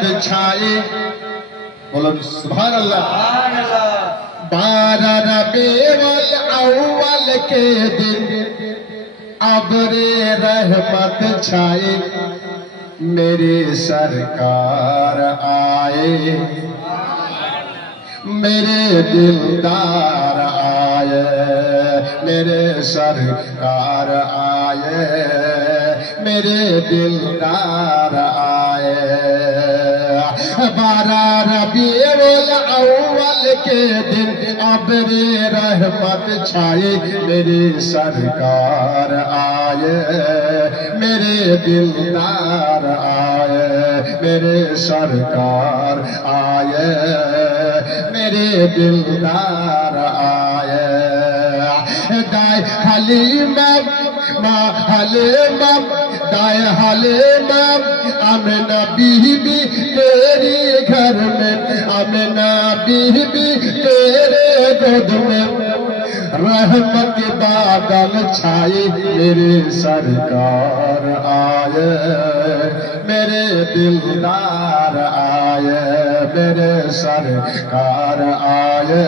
रहमत छाए, बोलो सुभान अल्लाह। 12 रबीउल अव्वल के दिन अब्रे रहमत छाए, मेरे सरकार आए, मेरे दिलदार आए, मेरे सरकार आए, मेरे दिलदार आए। 12 रबीउल अव्वल के दिन अब्रे रहमत छाए, मेरे सरकार आए, मेरे दिलदार आए, मेरे सरकार आए, मेरे दिलदार आए। दाए हलीमा माँ हलीमा, दाए हलीमा आमिना बीबी तेरी घर में, आमिना बीबी तेरे गोद में रहमत के बादल छाए, मेरे सरकार आए, मेरे दिलदार आए, मेरे सरकार आए,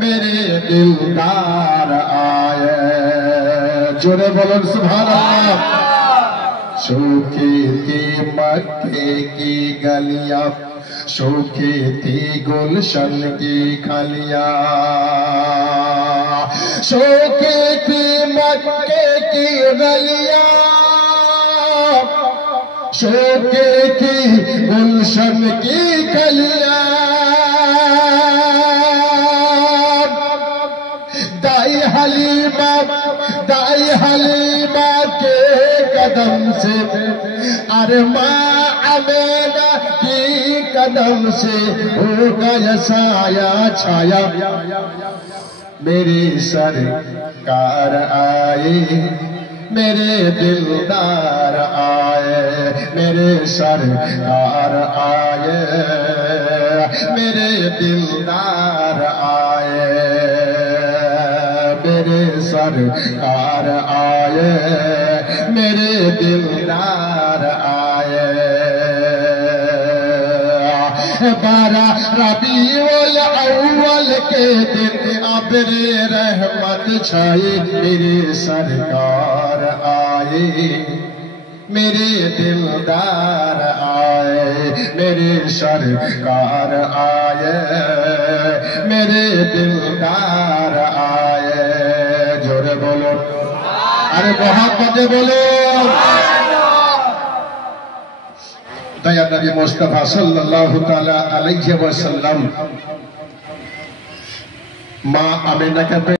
मेरे दिलदार आए। जोरे बोलो सुभान अल्लाह। सूखी थी मक्के की गलियां, सूखी थी गुलशन की खलियां, सूखी थी मक्के की गलियां, सूखी थी गुलशन की खलियां। दाई हलीमा के कदम से, अरे माँ आमिना की कदम से हो गया साया छाया, मेरे सरकार आए, मेरे दिलदार आए, मेरे सरकार आए, मेरे दिलदार आए, मेरे सरकार आए, मेरे दिलदार आए। 12 रबीउल अव्वल के दिन अब्रे रहमत छाए, मेरे सरकार आए, मेरे दिलदार आए, मेरे सरकार आए, मेरे दिलदार आए। जोरे बोलो, अरे मोहब्बत बोलो। दया नबी मुस्तफा सल्लल्लाहु ताला अलैहि वसल्लम माँ आमिना के